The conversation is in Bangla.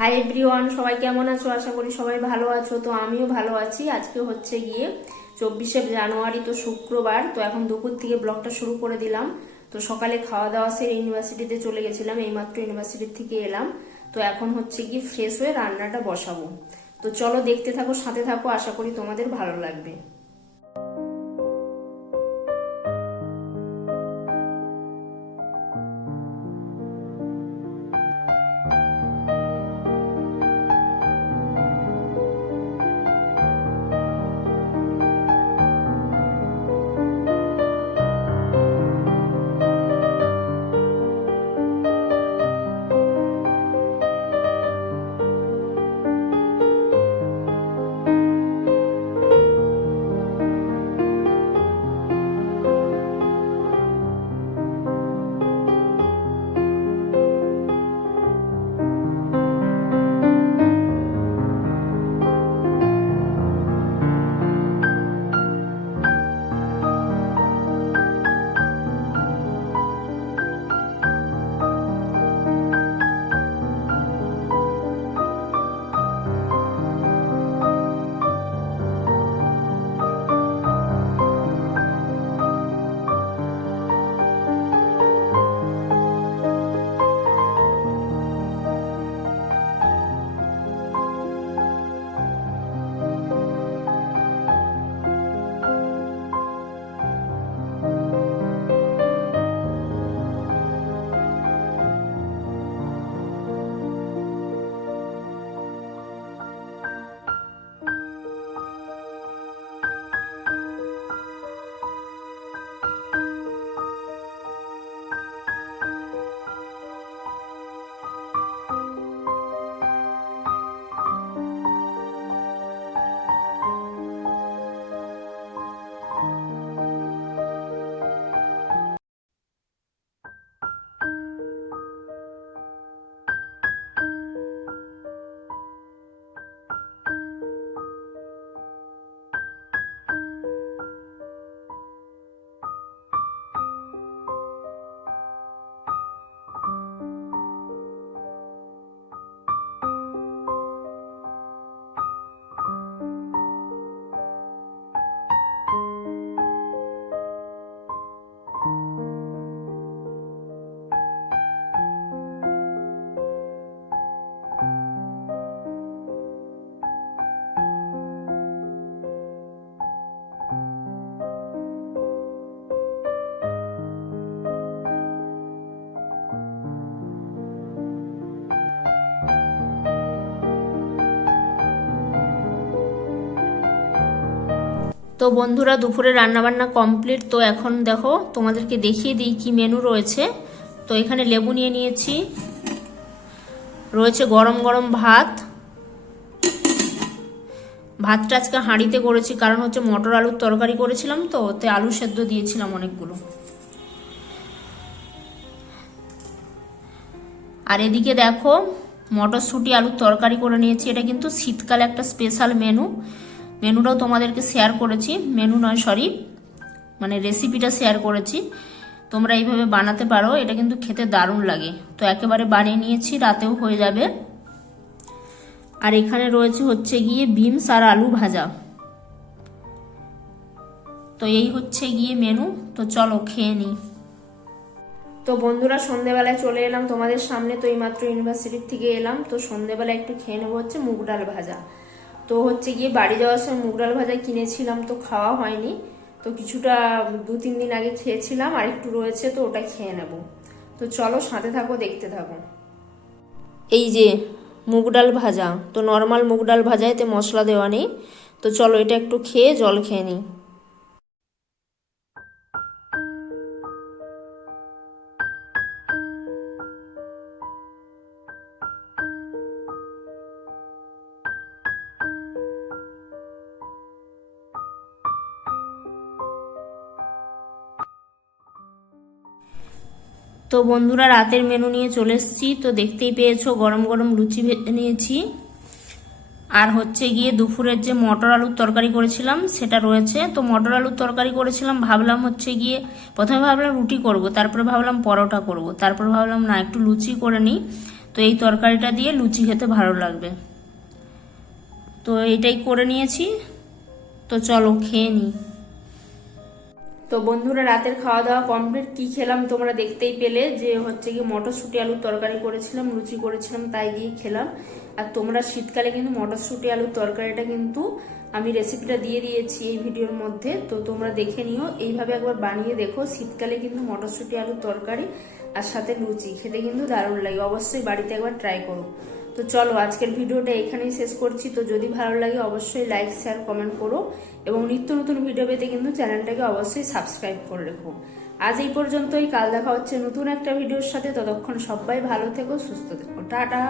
হাই এভরিওয়ান, সবাই কেমন আছো? আশা করি সবাই ভালো আছো। তো আমিও ভালো আছি। আজকে হচ্ছে গিয়ে 24শে জানুয়ারি, তো শুক্রবার। তো এখন দুপুর থেকে ব্লগটা শুরু করে দিলাম। তো সকালে খাওয়া দাওয়া সেরে ইউনিভার্সিটিতে চলে গেছিলাম, এইমাত্র ইউনিভার্সিটি থেকে এলাম। তো এখন হচ্ছে গিয়ে ফ্রেশ হয়ে রান্নাটা বসাবো। তো চলো দেখতে থাকো, সাথে থাকো, আশা করি তোমাদের ভালো লাগবে। তো বন্ধুরা, দুপুরে রান্নাবান্না কমপ্লিট। তো এখন দেখো, তোমাদেরকে দেখিয়ে দিই কি মেনু রয়েছে। তো এখানে লেবু নিয়ে নিয়েছি, রয়েছে গরম গরম ভাত। ভাতটা আজকে হাঁড়িতে করেছি, কারণ হচ্ছে মটর আলুর তরকারি করেছিলাম, তো ওতে আলু সেদ্ধ দিয়েছিলাম অনেকগুলো। আর এদিকে দেখো, মটরশুঁটি আলুর তরকারি করে নিয়েছি। এটা কিন্তু শীতকালে একটা স্পেশাল মেনুটাও তোমাদেরকে শেয়ার করেছি, মেনু নয় সরি, মানে রেসিপিটা শেয়ার করেছি। তোমরা এইভাবে বানাতে পারো, এটা কিন্তু খেতে দারুণ লাগে। তো একেবারে বানিয়ে নিয়েছি, রাতেও হয়ে যাবে। আর এখানে রয়েছে হচ্ছে গিয়ে বিনস আর আলু ভাজা। তো এই হচ্ছে গিয়ে মেনু। তো চলো খেয়ে নিই। তো বন্ধুরা, সন্ধেবেলায় চলে এলাম তোমাদের সামনে। তো এইমাত্র ইউনিভার্সিটির থেকে এলাম। তো সন্ধেবেলায় একটু খেয়ে নেবো হচ্ছে মুগ ডাল ভাজা। তো হচ্ছে গিয়ে বাড়ি যাওয়ার সময় মুগ ডাল ভাজা কিনেছিলাম, তো খাওয়া হয়নি। তো কিছুটা 2-3 দিন আগে খেয়েছিলাম, আর একটু রয়েছে, তো ওটা খেয়ে নেব। তো চলো সাথে থাকো, দেখতে থাকো। এই যে মুগ ডাল ভাজা, তো নর্মাল মুগ ডাল ভাজা, এতে মশলা দেওয়া নেই। তো চলো এটা একটু খেয়ে জল খেয়ে নিই। তো বন্ধুরা, রাতের মেনু নিয়ে চলে এসেছি। তো দেখতেই পেয়েছো, গরম গরম লুচি ভেজে নিয়েছি। আর হচ্ছে গিয়ে দুপুরের যে মটর আলুর তরকারি করেছিলাম সেটা রয়েছে। তো মটর আলুর তরকারি করেছিলাম, ভাবলাম হচ্ছে গিয়ে প্রথমে ভাবলাম রুটি করব, তারপরে ভাবলাম পরোটা করব, তারপর ভাবলাম না, একটু লুচি করে নিই। তো এই তরকারিটা দিয়ে লুচি খেতে ভালো লাগবে। তো এটাই করে নিয়েছি, তো চলো খেয়ে নিই। তো বন্ধুরা, রাতের খাওয়া দাওয়া কমপ্লিট। কি খেলাম তোমরা দেখতেই পেলে, যে হচ্ছে কি মটরশুঁটি আলুর তরকারি করেছিলাম, লুচি করেছিলাম, তাই দিয়ে খেলাম। আর তোমরা শীতকালে কিন্তু মটরশুঁটি আলুর তরকারিটা কিন্তু আমি রেসিপিটা দিয়ে দিয়েছি এই ভিডিওর মধ্যে, তো তোমরা দেখে নিও, এইভাবে একবার বানিয়ে দেখো। শীতকালে কিন্তু মটরশুঁটি আলুর তরকারি আর সাথে লুচি খেতে কিন্তু দারুণ লাগে, অবশ্যই বাড়িতে একবার ট্রাই করো। তো চলো আজকের ভিডিওটা এখানেই শেষ করছি। তো যদি ভালো লাগে অবশ্যই লাইক, শেয়ার, কমেন্ট করো এবং নিত্য নতুন ভিডিও পেতে কিন্তু চ্যানেলটাকে অবশ্যই সাবস্ক্রাইব করে রেখো। আজ এই পর্যন্তই, কাল দেখা হচ্ছে নতুন একটা ভিডিওর সাথে। ততক্ষণ সবাই ভালো থেকো, সুস্থ থেকো, টাটা।